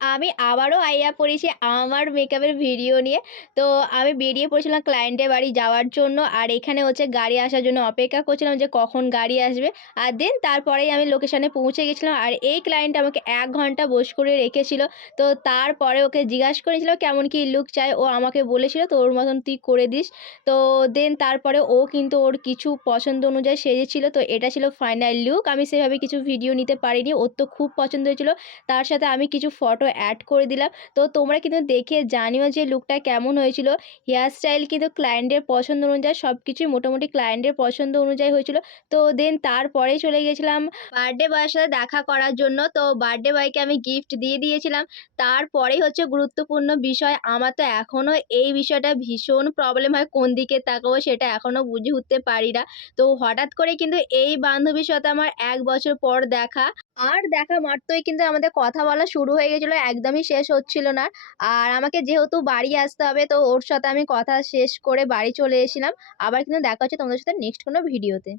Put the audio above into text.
আমি আবারও আইয়া পড়েছি আমার মেকআপের ভিডিও নিয়ে। তো আমি বেরিয়ে পড়েছিলাম ক্লায়েন্টের বাড়ি যাওয়ার জন্য। আর এখানে হচ্ছে গাড়ি আসার জন্য অপেক্ষা করছিলাম যে কখন গাড়ি আসবে। আর দেন তারপরেই আমি লোকেশনে পৌঁছে গেছিলাম। আর এই ক্লায়েন্ট আমাকে ১ ঘন্টা বস করে রেখেছিল। তো তারপরে ওকে জিজ্ঞাসা করেছিলাম কেমন কি লুক চাই? ও আমাকে বলেছিল তোর মতন তুই করে দিস। তো দেন তারপরে ও কিন্তু ওর কিছু পছন্দ অনুযায়ী সেজেছিল। তো এটা ছিল ফাইনাল লুক। আমি সেভাবে কিছু ভিডিও নিতে পারিনি। ওর তো খুব পছন্দ হয়েছিল। তার সাথে আমি কিছু ফটো অ্যাড করে দিলাম। তো তোমরা কিন্তু দেখে জানিও যে লুকটা কেমন হয়েছিল। হেয়ার স্টাইল কিন্তু ক্লায়েন্টের পছন্দ অনুযায়ী সবকিছুই মোটামুটি ক্লায়েন্টের পছন্দ অনুযায়ী হয়েছিল। তো দেন তারপরে চলে গেছিলাম বার্থডে বয়ের সাথে দেখা করার জন্য। তো বার্থডে বয়কে আমি গিফট দিয়ে দিয়েছিলাম। তারপরেই হচ্ছে গুরুত্বপূর্ণ বিষয়, আমার তো এখনো এই বিষয়টা ভীষণ প্রবলেম হয় কোন দিকে তাকাবো সেটা এখনো বুঝে উঠতে পারি না। তো হঠাৎ করে কিন্তু এই বান্ধবীর সাথে আমার ১ বছর পর দেখা। আর দেখা মাত্রই কিন্তু আমাদের কথা বলা শুরু হয়ে গেছিল, একদমই শেষ হচ্ছিল না। আর আমাকে যেহেতু বাড়ি আসতে হবে তো ওর সাথে আমি কথা শেষ করে বাড়ি চলে এসেছিলাম। আবার কিন্তু দেখা হচ্ছে তোমাদের সাথে নেক্সট কোনো ভিডিওতে।